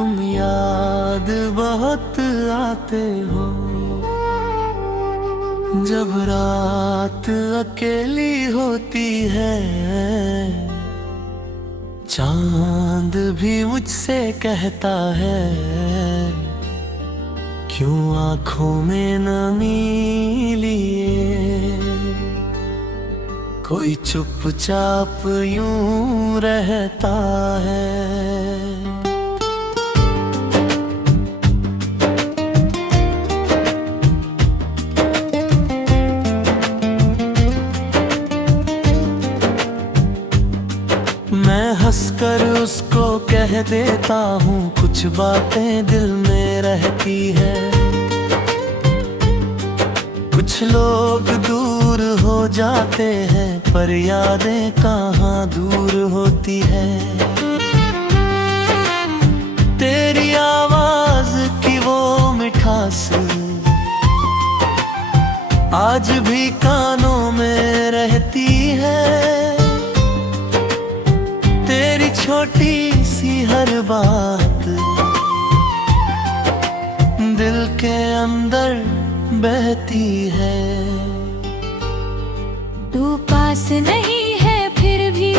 तुम याद बहुत आते हो जब रात अकेली होती है। चांद भी मुझसे कहता है क्यों आँखों में नमी लिए। कोई चुपचाप यूं रहता है। मैं हंसकर उसको कह देता हूँ कुछ बातें दिल में रहती है। कुछ लोग दूर हो जाते हैं पर यादें कहाँ दूर होती है। तेरी आवाज की वो मिठास आज भी कानों में रहती है। तेरी छोटी सी हर बात दिल के अंदर बहती है। तू पास नहीं है फिर भी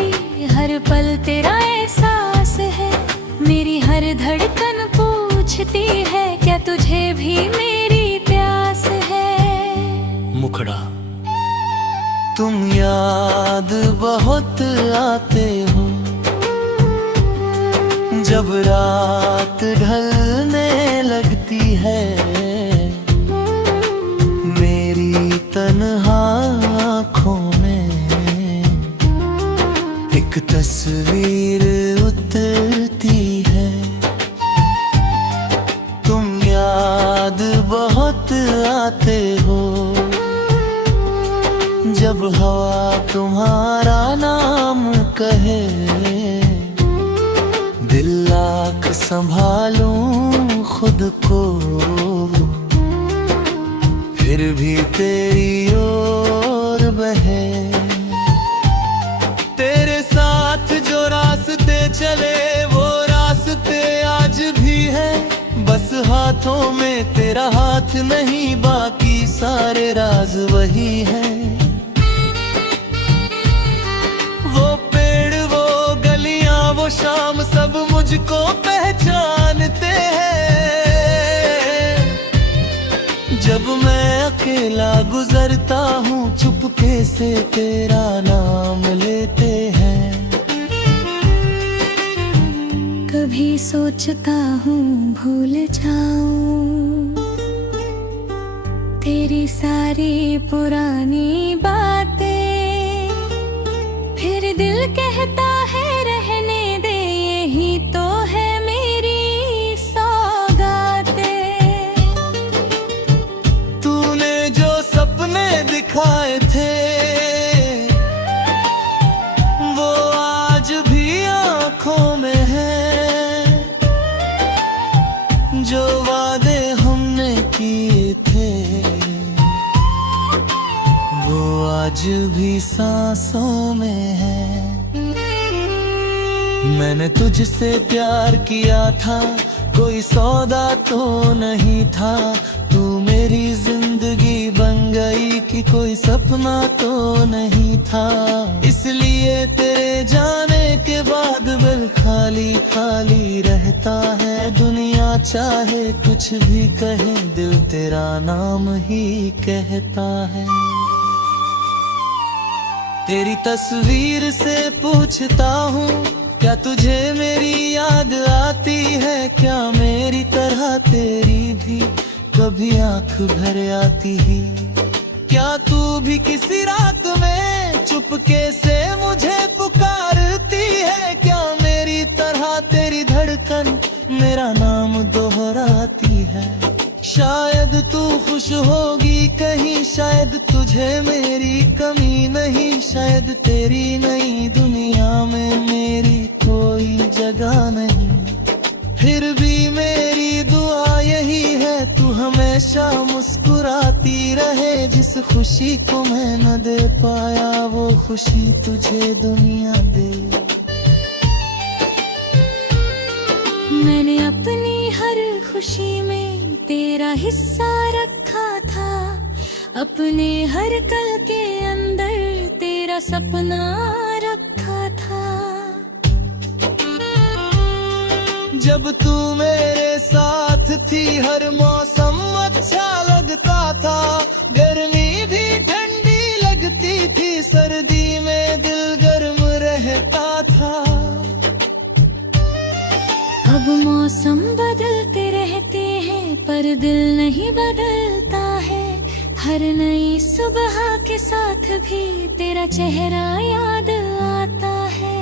हर पल तेरा एहसास है। मेरी हर धड़कन पूछती है क्या तुझे भी मेरी प्यास है। मुखड़ा तुम याद बहुत आते हो जब रात ढलने लगती है। मेरी तन्हा आँखों में एक तस्वीर उतरती है। तुम याद बहुत आते हो जब हवा तुम्हारा नाम कहे। दिल लाख संभालूं खुद को फिर भी तेरी ओर बहे। तेरे साथ जो रास्ते चले वो रास्ते आज भी है। बस हाथों में तेरा हाथ नहीं बाकी सारे राज वही है। वो पेड़ वो गलियां वो शाम सब मुझको पहचानते हैं। जब मैं अकेला गुजरता हूँ चुपके से तेरा नाम लेते हैं। कभी सोचता हूँ भूल जाऊं तेरी सारी पुरानी बातें। फिर दिल कहता है रहने दे यही तो है मेरी सौगातें। तूने जो सपने दिखाए थे वो आज भी आँखों में है। जो वादे हमने किए थे वो आज भी सांसों में है। मैंने तुझसे प्यार किया था कोई सौदा तो नहीं था। तू मेरी जिंदगी बन गई कि कोई सपना तो नहीं था। इसलिए तेरे जाने के बाद दिल खाली खाली रहता है। दुनिया चाहे कुछ भी कहे दिल तेरा नाम ही कहता है। तेरी तस्वीर से पूछता हूँ क्या तुझे मेरी याद आती है। क्या मेरी तरह तेरी भी कभी आंख भर आती ही। क्या तू भी किसी रात में चुपके से मुझे पुकारती है। क्या मेरी तरह तेरी धड़कन मेरा नाम दोहराती है। शायद तू खुश होगी कहीं शायद तुझे मेरी कमी नहीं। शायद तेरी नई दुनिया में मेरी कोई जगह नहीं। फिर भी मेरी दुआ यही है तू हमेशा मुस्कुराती रहे। जिस खुशी को मैं न दे पाया वो खुशी तुझे दुनिया दे। मैंने अपने खुशी में तेरा हिस्सा रखा था, अपने हर कल के अंदर तेरा सपना रखा था। जब तू मेरे साथ थी हर मौसम अच्छा लगता था, गर्मी भी ठंडी लगती थी, सर्दी में दिल गर्म रहता था। अब मौसम बदलते रहते हैं पर दिल नहीं बदलता है, हर नई सुबह के साथ भी तेरा चेहरा याद आता है।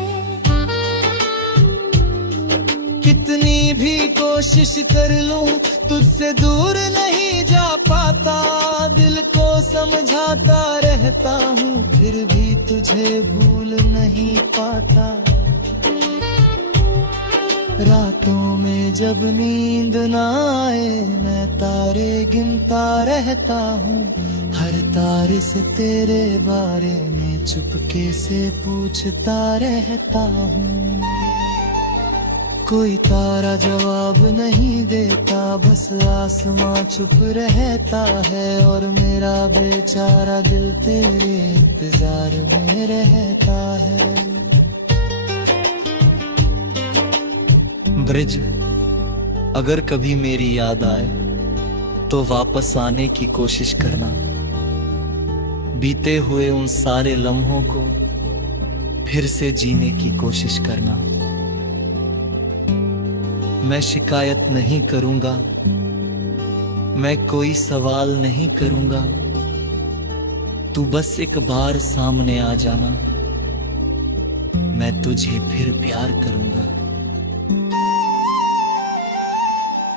कितनी भी कोशिश कर लूं तुझसे दूर नहीं जा पाता, दिल को समझाता रहता हूँ फिर भी तुझे भूल नहीं पाता। रातों में जब नींद ना आए मैं तारे गिनता रहता हूँ, हर तारे से तेरे बारे में चुपके से पूछता रहता हूँ। कोई तारा जवाब नहीं देता, बस आसमां चुप रहता है, और मेरा बेचारा दिल तेरे इंतजार में रहता है। ब्रिज, अगर कभी मेरी याद आए तो वापस आने की कोशिश करना, बीते हुए उन सारे लम्हों को फिर से जीने की कोशिश करना। मैं शिकायत नहीं करूंगा, मैं कोई सवाल नहीं करूंगा, तू बस एक बार सामने आ जाना, मैं तुझे फिर प्यार करूंगा।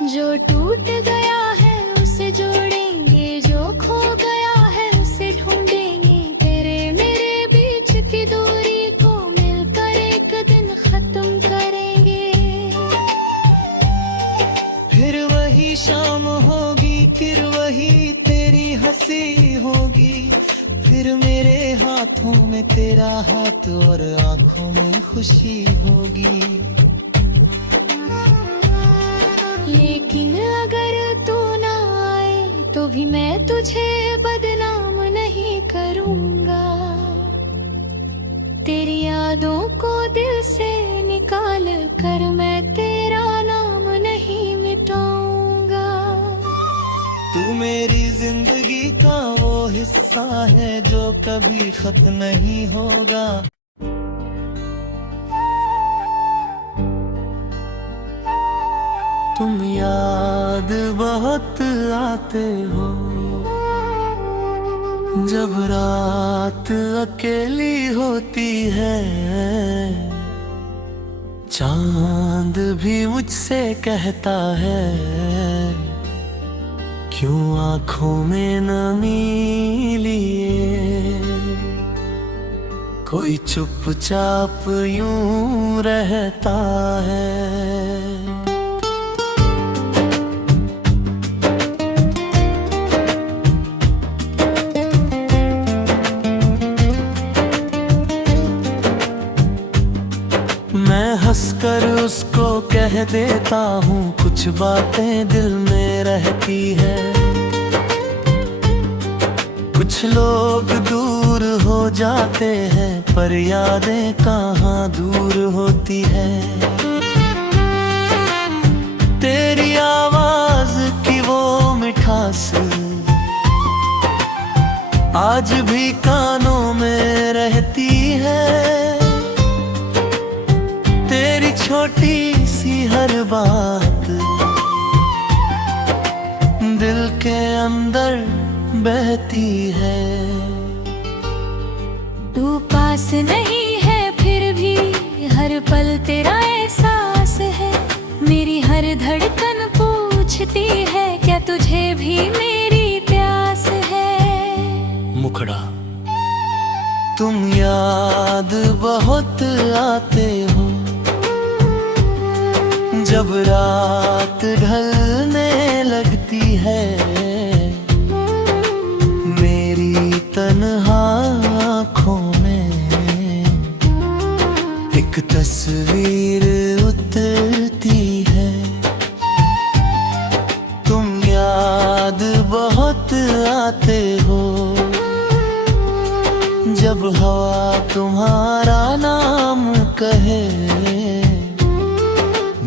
जो टूट गया है उसे जोड़ेंगे, जो खो गया है उसे ढूंढेंगे, तेरे मेरे बीच की दूरी को मिलकर एक दिन खत्म करेंगे। फिर वही शाम होगी, फिर वही तेरी हंसी होगी, फिर मेरे हाथों में तेरा हाथ और आंखों में खुशी होगी। लेकिन अगर तू ना आए तो भी मैं तुझे बदनाम नहीं करूंगा, तेरी यादों को दिल से निकाल कर मैं तेरा नाम नहीं मिटाऊंगा। तू मेरी जिंदगी का वो हिस्सा है जो कभी खत्म नहीं होगा। तुम याद बहुत आते हो जब रात अकेली होती है, चांद भी मुझसे कहता है क्यों आंखों में नमी लिए, कोई चुपचाप यूं रहता है। मैं हंसकर उसको कह देता हूँ कुछ बातें दिल में रहती है, कुछ लोग दूर हो जाते हैं पर यादें कहाँ दूर होती है। तेरी आवाज की वो मिठास आज भी कानों में रहती है, छोटी सी हर बात दिल के अंदर बहती है। तू पास नहीं है फिर भी हर पल तेरा एहसास है, मेरी हर धड़कन पूछती है क्या तुझे भी मेरी प्यास है। मुखड़ा, तुम याद बहुत आते हो जब रात ढलने लगती है, मेरी तन्हा आँखों में एक तस्वीर उतरती है। तुम्हारा नाम कहे,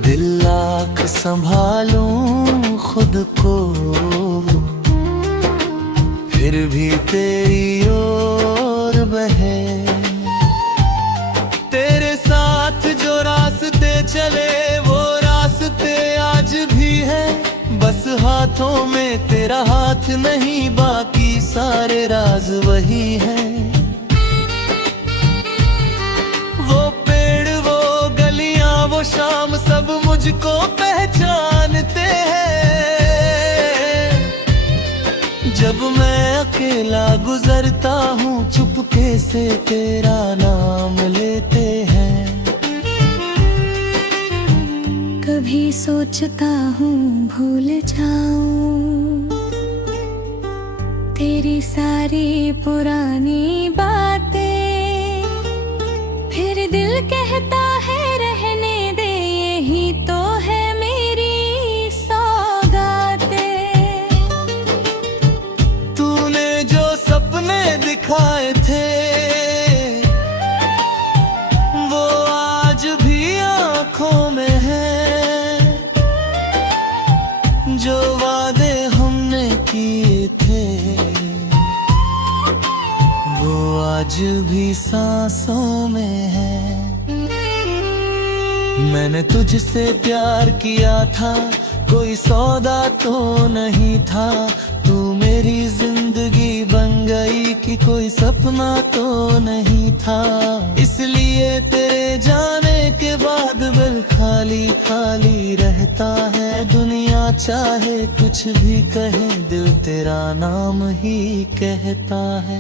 दिल लाख संभालूं खुद को, फिर भी तेरी ओर बहे। तेरे साथ जो रास्ते चले वो रास्ते आज भी है, बस हाथों में तेरा हाथ नहीं, बाकी सारे राज वही है। वो पेड़ वो गलियां वो शाम सब मुझको पहचानते हैं। जब मैं अकेला गुजरता हूँ चुपके से तेरा नाम लेते हैं। कभी सोचता हूँ भूल जाऊं तेरी सारी पुरानी बातें, फिर दिल कहता है रहने दे, यही तो है मेरी सौगातें। तूने जो सपने दिखाए थे वो आज भी आँखों में है, जो वादे हमने किए थे वो आज भी सांसों में है। मैंने तुझसे प्यार किया था, कोई सौदा तो नहीं था, तू मेरी जिंदगी बन गई कि कोई सपना तो नहीं था। इसलिए तेरे जाने के बाद दिल खाली खाली रहता है। दुनिया चाहे कुछ भी कहे, दिल तेरा नाम ही कहता है।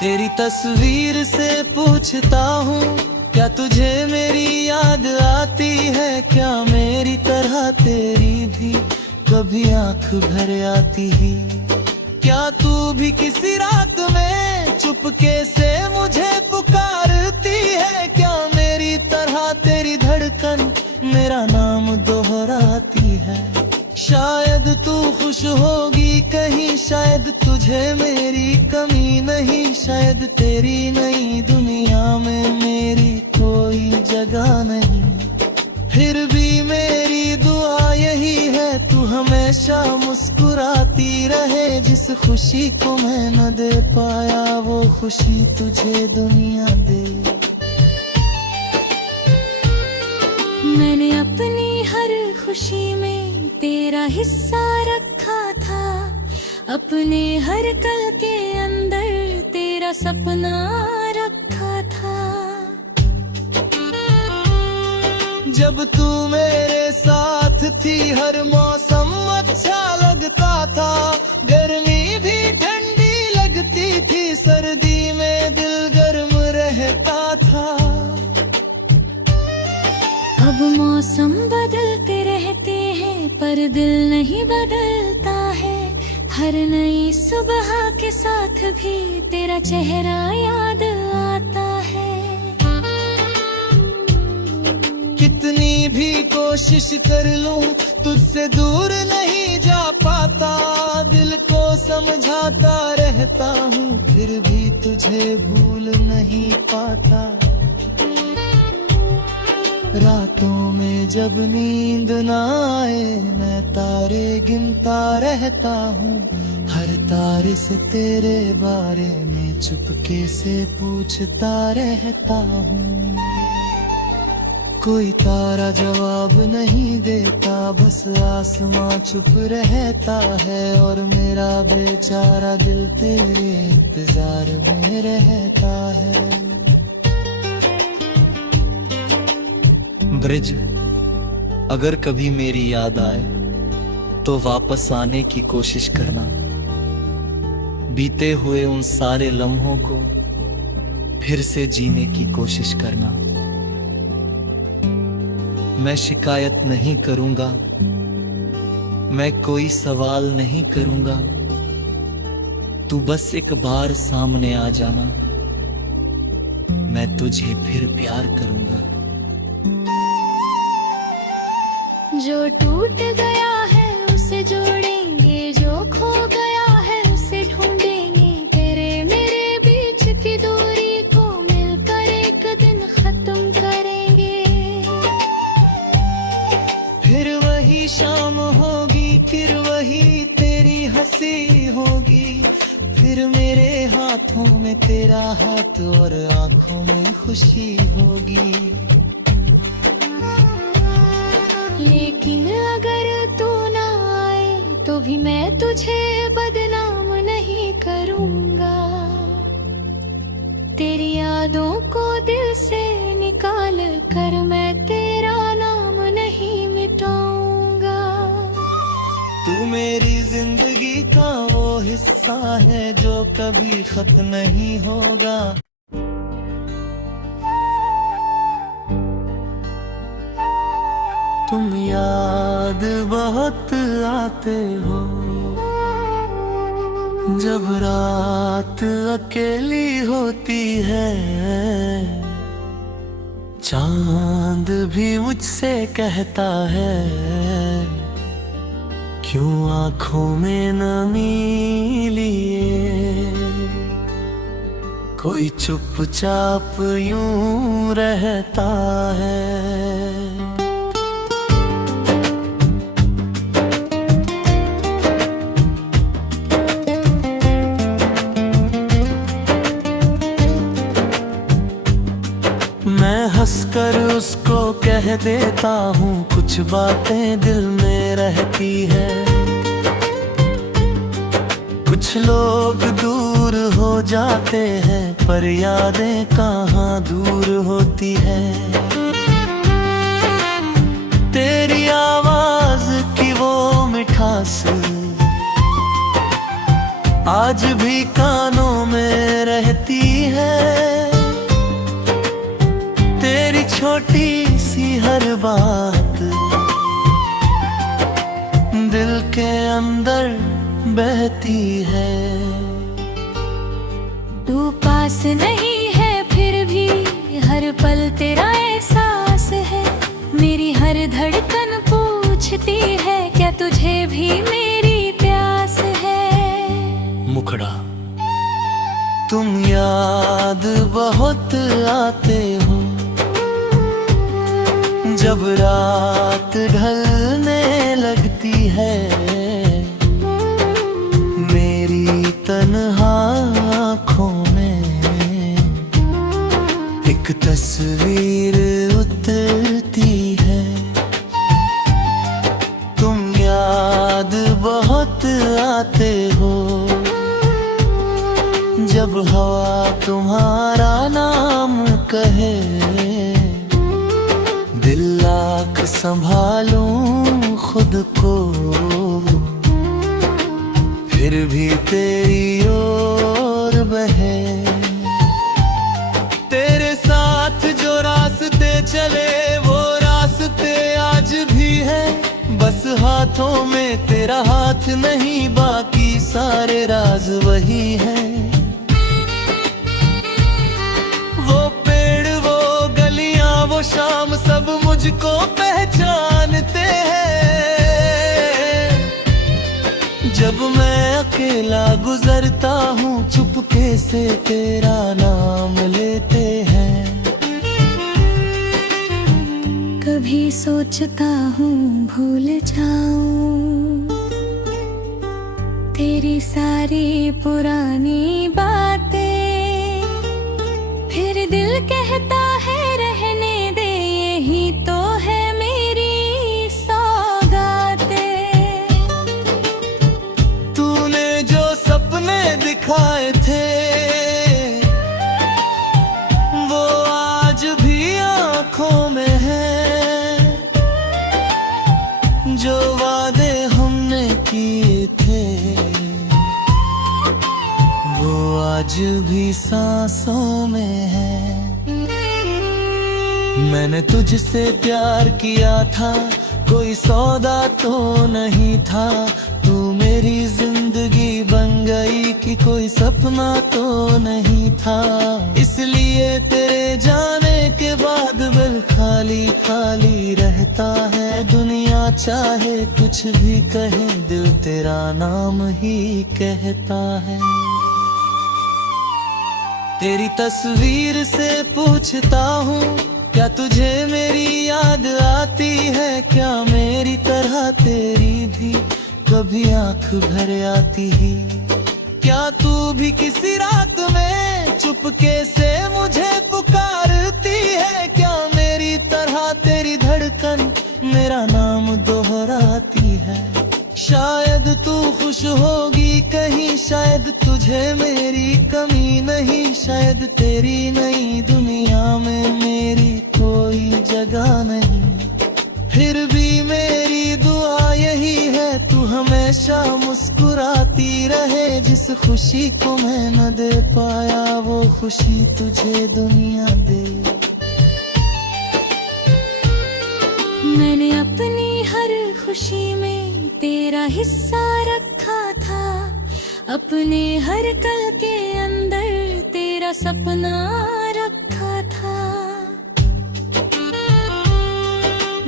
तेरी तस्वीर से पूछता हूँ, क्या तुझे मेरी याद आती है? क्या मेरी तरह तेरी भी कभी आंख भर आती ही? क्या तू भी किसी रात में चुपके से मुझे पुकारती है? क्या मेरी तरह तेरी धड़कन मेरा नाम दोहराती है? शायद तू खुश होगी कहीं, शायद तुझे मेरी कमी नहीं, शायद तेरी नई दुनिया में मेरी कोई जगह नहीं। फिर भी मेरी दुआ यही है, तू हमेशा मुस्कुराती रहे। जिस खुशी को मैं न दे पाया वो खुशी तुझे दुनिया दे। मैंने अपनी हर खुशी में तेरा हिस्सा रखा था, अपने हर कल के अंदर तेरा सपना रखा था। जब तू मेरे साथ थी हर मौसम अच्छा लगता था, गर्मी भी ठंडी लगती थी, सर्दी में दिल गर्म रहता था। अब मौसम बदलते रहते हैं पर दिल नहीं बदलता है। हर नई सुबह के साथ भी तेरा चेहरा याद आता है। कितनी भी कोशिश कर लूं तुझसे दूर नहीं जा पाता, दिल को समझाता रहता हूँ फिर भी तुझे भूल नहीं पाता। रातों में जब नींद ना आए मैं तारे गिनता रहता हूँ, हर तारे से तेरे बारे में चुपके से पूछता रहता हूँ। कोई तारा जवाब नहीं देता, बस आसमां चुप रहता है और मेरा बेचारा दिल तेरे इंतजार में रहता है। ब्रिज, अगर कभी मेरी याद आए तो वापस आने की कोशिश करना, बीते हुए उन सारे लम्हों को फिर से जीने की कोशिश करना। मैं शिकायत नहीं करूंगा, मैं कोई सवाल नहीं करूंगा, तू बस एक बार सामने आ जाना, मैं तुझे फिर प्यार करूंगा। जो टूट गया है उसे जोड़ेंगे, जो खो गया है उसे ढूंढेंगे, तेरे मेरे बीच हाथों में तेरा हाथ और आंखों में खुशी होगी। लेकिन अगर तू ना आए तो भी मैं तुझे बदनाम नहीं करूँगा। तेरी यादों को दिल से निकाल कर मैं तेरा नाम नहीं मिटाऊंगा। तू मेरी जिंदगी का वो हिस्सा है जो कभी खत्म नहीं होगा। तुम याद बहुत आते हो जब रात अकेली होती है। चांद भी मुझसे कहता है क्यों आँखों में नमी लिए। कोई चुपचाप यूं रहता है। मैं हंसकर उसको कह देता हूँ कुछ बातें दिल में रहती है। कुछ लोग दूर हो जाते हैं पर यादें कहाँ दूर होती है। तेरी आवाज की वो मिठास आज भी कानों में रहती है। छोटी सी हर बात दिल के अंदर बहती है। तू पास नहीं है फिर भी हर पल तेरा एहसास है। मेरी हर धड़कन पूछती है क्या तुझे भी मेरी प्यास है। मुखड़ा तुम याद बहुत आते हो जब रात ढलने लगती है। मेरी तन्हा आँखों में एक तस्वीर उतरती है। तुम याद बहुत आते हो जब हवा तुम्हारा नाम कहे। दिल लाख संभालूं खुद को फिर भी तेरी ओर बहे। तेरे साथ जो रास्ते चले वो रास्ते आज भी है। बस हाथों में तेरा हाथ नहीं बाकी सारे राज वही है। शाम सब मुझको पहचानते हैं। जब मैं अकेला गुजरता हूँ चुपके से तेरा नाम लेते हैं। कभी सोचता हूँ भूल जाऊं तेरी सारी पुरानी बातें। फिर दिल कहता है रहने दे यही तो है मेरी सौगातें। तूने जो सपने दिखाए थे वो आज भी आँखों में है। जो वादे हमने किए थे वो आज भी सांसों में है। मैंने तुझसे प्यार किया था कोई सौदा तो नहीं था। तू मेरी जिंदगी बन गई कि कोई सपना तो नहीं था। इसलिए तेरे जाने के बाद दिल खाली खाली रहता है। दुनिया चाहे कुछ भी कहे दिल तेरा नाम ही कहता है। तेरी तस्वीर से पूछता हूँ क्या तुझे मेरी याद आती है। क्या मेरी तरह तेरी भी कभी आंख भर आती ही। क्या तू भी किसी रात में चुपके से मुझे पुकारती है? क्या मेरी तरह तेरी धड़कन मेरा नाम दोहराती है? शायद तू खुश होगी कहीं, शायद तुझे मेरी कमी नहीं, शायद तेरी नई दुनिया में मेरी कोई जगह नहीं। फिर भी मेरी दुआ यही है, तू हमेशा मुस्कुराती रहे। जिस खुशी को मैं न दे पाया वो खुशी तुझे दुनिया दे। मैंने अपनी हर खुशी में तेरा हिस्सा रखा था, अपने हर कल के अंदर तेरा सपना रखा था।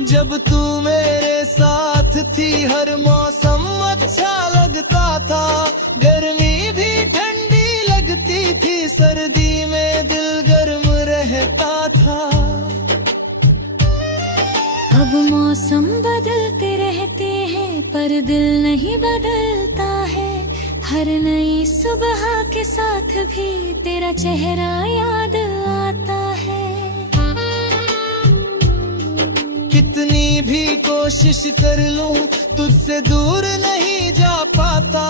जब तू मेरे साथ थी हर मौसम अच्छा लगता था, गर्मी भी ठंडी लगती थी, सर्दी में दिल गर्म रहता था। अब मौसम बदलते रहते हैं पर दिल नहीं बदलता है। हर नई सुबह के साथ भी तेरा चेहरा याद आता है। कितनी भी कोशिश कर लूं तुझसे दूर नहीं जा पाता,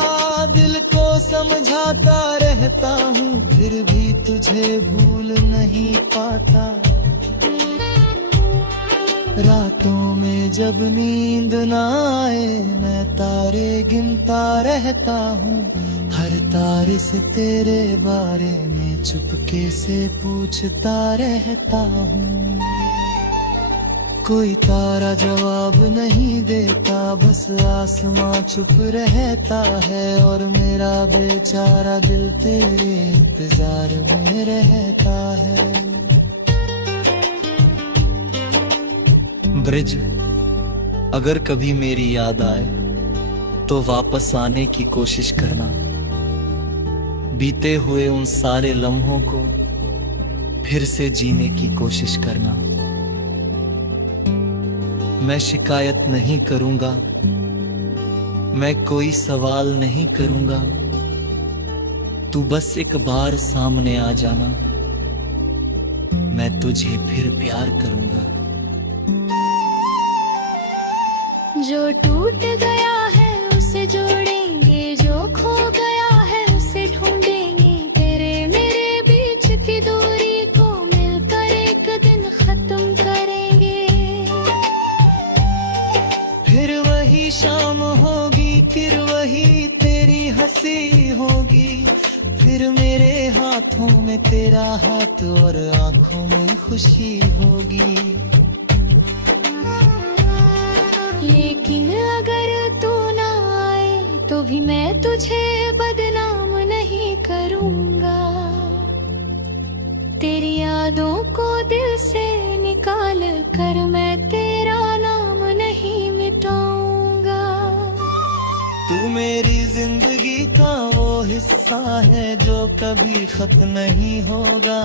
दिल को समझाता रहता हूँ फिर भी तुझे भूल नहीं पाता। रातों में जब नींद ना आए मैं तारे गिनता रहता हूँ, हर तारे से तेरे बारे में चुपके से पूछता रहता हूँ। कोई तारा जवाब नहीं देता, बस आसमां चुप रहता है और मेरा बेचारा दिल तेरे इंतजार में रहता है। ब्रिज, अगर कभी मेरी याद आए तो वापस आने की कोशिश करना, बीते हुए उन सारे लम्हों को फिर से जीने की कोशिश करना। मैं शिकायत नहीं करूंगा, मैं कोई सवाल नहीं करूंगा, तू बस एक बार सामने आ जाना, मैं तुझे फिर प्यार करूंगा। जो टूट गया है उसे जोड़ेंगे, जो खो गया है उसे ढूंढेंगे, तेरे मेरे बीच की दूरी को मिलकर एक दिन खत्म करेंगे। फिर वही शाम होगी, फिर वही तेरी हंसी होगी, फिर मेरे हाथों में तेरा हाथ और आंखों में खुशी होगी। लेकिन अगर तू ना आए तो भी मैं तुझे बदनाम नहीं करूंगा, तेरी यादों को दिल से निकाल कर मैं तेरा नाम नहीं मिटाऊंगा। तू मेरी जिंदगी का वो हिस्सा है जो कभी खत्म नहीं होगा।